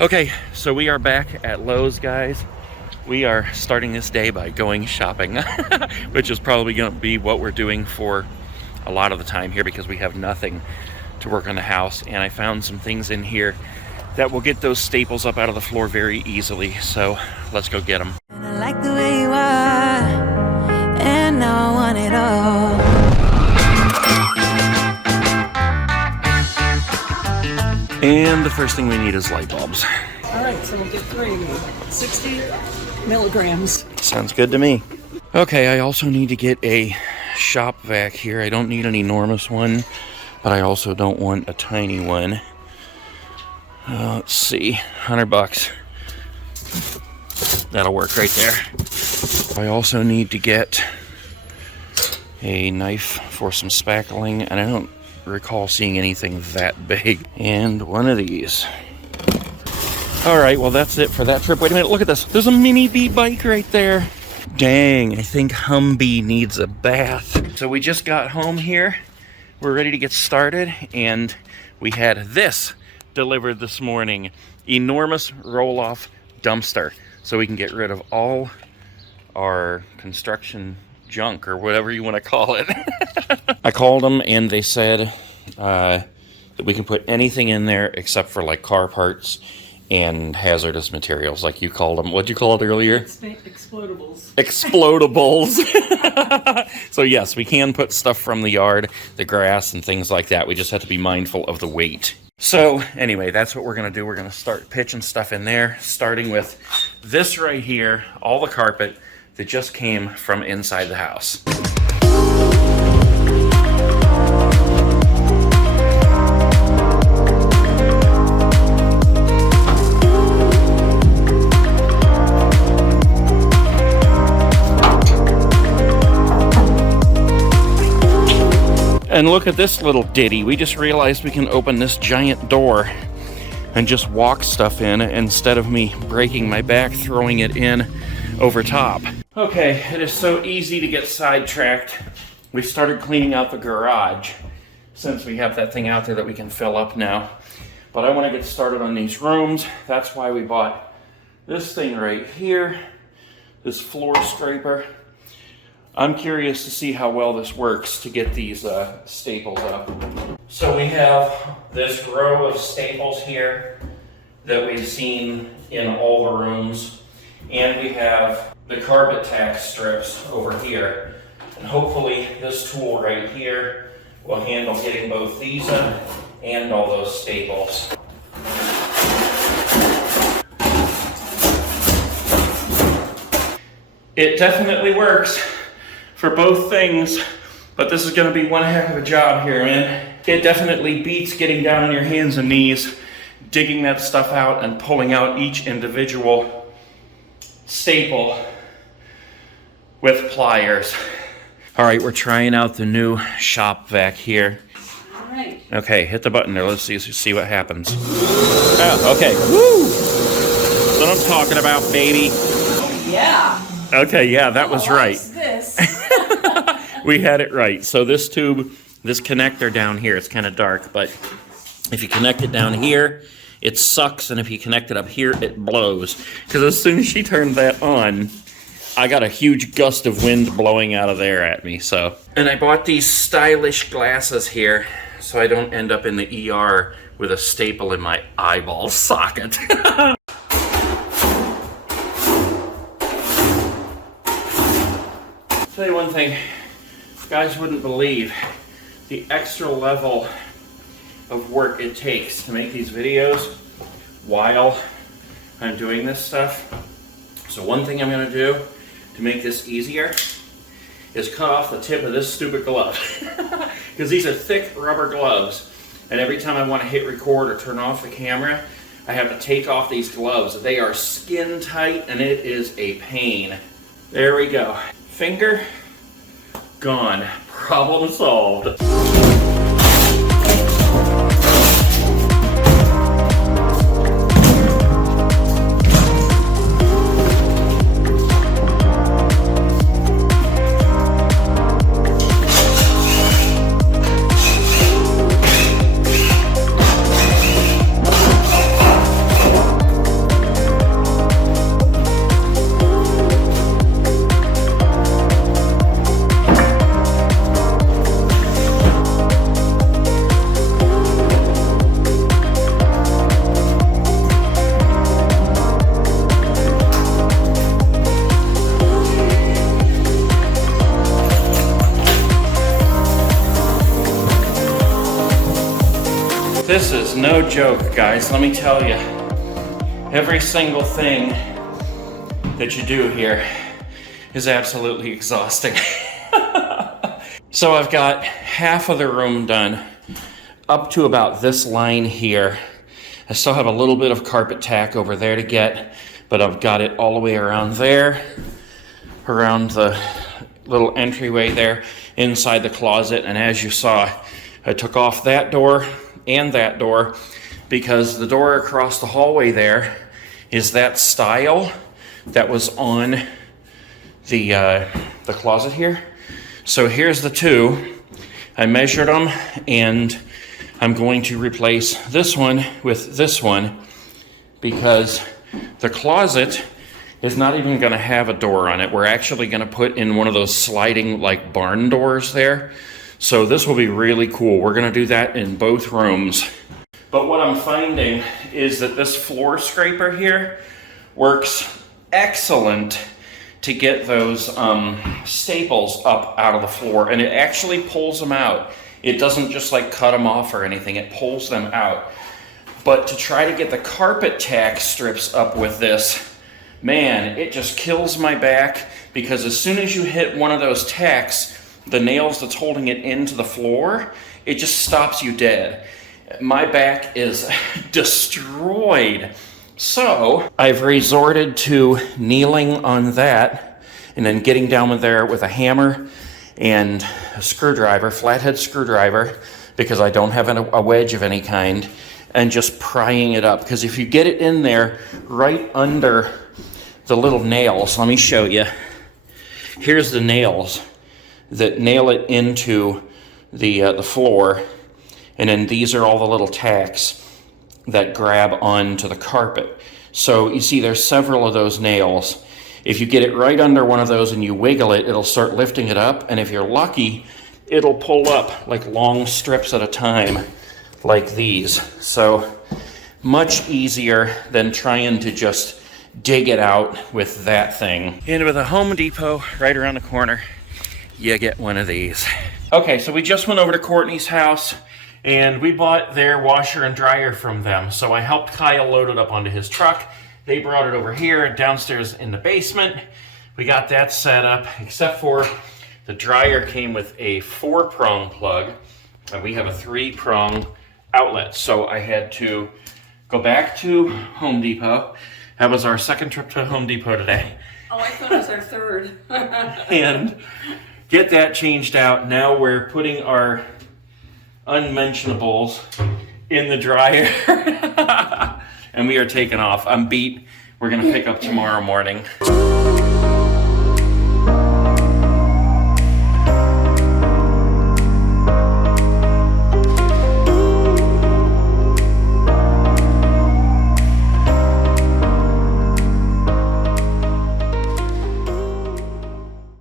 Okay, so we are back at Lowe's, guys. We are starting this day by going shopping, which is probably going to be what we're doing for a lot of the time here because we have nothing to work on the house. And I found some things in here that will get those staples up out of the floor very easily. So let's go get them. And I like the way you are, and now I want it all. And the first thing we need is light bulbs. All right, so we'll get 3, 60 milligrams. Sounds good to me. Okay, I also need to get a shop vac here. I don't need an enormous one, but I also don't want a tiny one. Let's see, $100. That'll work right there. I also need to get a knife for some spackling, and I don't recall seeing anything that big. And one of these. All right, well, that's it for that trip. Wait a minute, look at this. There's a mini bee bike right there. Dang, I think Humvee needs a bath. So we just got home here. We're ready to get started, and we had this delivered this morning. Enormous roll-off dumpster, so we can get rid of all our construction junk, or whatever you want to call it. I called them, and they said that we can put anything in there except for like car parts and hazardous materials, like you called them. What'd you call it earlier? Explodables. Explodables. So yes, we can put stuff from the yard, the grass, and things like that. We just have to be mindful of the weight. So anyway, that's what we're gonna do. We're gonna start pitching stuff in there, starting with this right here, all the carpet that just came from inside the house. And look at this little ditty. We just realized we can open this giant door and just walk stuff in instead of me breaking my back throwing it in over top. Okay, it is so easy to get sidetracked. We started cleaning out the garage since we have that thing out there that we can fill up now. But I want to get started on these rooms. That's why we bought this thing right here, this floor scraper. I'm curious to see how well this works to get these staples up. So we have this row of staples here that we've seen in all the rooms. And we have the carpet tack strips over here. And hopefully this tool right here will handle getting both these up and all those staples. It definitely works for both things, but this is gonna be one heck of a job here, man. It definitely beats getting down on your hands and knees, digging that stuff out and pulling out each individual staple with pliers. All right, we're trying out the new shop vac here. All right. Okay, hit the button there. Let's see what happens. Oh, okay. Woo! That's what I'm talking about, baby. Yeah. Okay, yeah, that was right. What's this? We had it right. So this tube, this connector down here, it's kind of dark, but if you connect it down here, it sucks, and if you connect it up here, it blows. Because as soon as she turned that on, I got a huge gust of wind blowing out of there at me, so. And I bought these stylish glasses here, so I don't end up in the ER with a staple in my eyeball socket. Tell you one thing, guys wouldn't believe the extra level of work it takes to make these videos while I'm doing this stuff. So one thing I'm gonna do to make this easier is cut off the tip of this stupid glove. Because these are thick rubber gloves, and every time I want to hit record or turn off the camera, I have to take off these gloves. They are skin tight and it is a pain. There we go. Finger gone. Problem solved. This is no joke, guys, let me tell you. Every single thing that you do here is absolutely exhausting. So I've got half of the room done, up to about this line here. I still have a little bit of carpet tack over there to get, but I've got it all the way around there, around the little entryway there, inside the closet. And as you saw, I took off that door and that door because the door across the hallway there is that style that was on the closet here. So here's the two. I measured them, and I'm going to replace this one with this one because the closet is not even going to have a door on it. We're actually going to put in one of those sliding like barn doors there. So this will be really cool. We're going to do that in both rooms. But what I'm finding is that this floor scraper here works excellent to get those staples up out of the floor, and it actually pulls them out. It doesn't just like cut them off or anything, it pulls them out. But to try to get the carpet tack strips up with this, man, it just kills my back, because as soon as you hit one of those tacks, the nails that's holding it into the floor, it just stops you dead. My back is destroyed. So I've resorted to kneeling on that and then getting down with there with a hammer and a screwdriver, flathead screwdriver, because I don't have a wedge of any kind, and just prying it up. Because if you get it in there right under the little nails, let me show you. Here's the nails that nail it into the floor, and then these are all the little tacks that grab onto the carpet. So you see there's several of those nails. If you get it right under one of those and you wiggle it, it'll start lifting it up, and if you're lucky, it'll pull up like long strips at a time like these. So much easier than trying to just dig it out with that thing. And with a Home Depot right around the corner, you get one of these. Okay, so we just went over to Courtney's house, and we bought their washer and dryer from them. So I helped Kyle load it up onto his truck. They brought it over here downstairs in the basement. We got that set up, except for the dryer came with a 4-prong plug, and we have a 3-prong outlet. So I had to go back to Home Depot. That was our second trip to Home Depot today. Oh, I thought it was our third. And get that changed out. Now we're putting our unmentionables in the dryer. And we are taking off. I'm beat. We're gonna pick up tomorrow morning.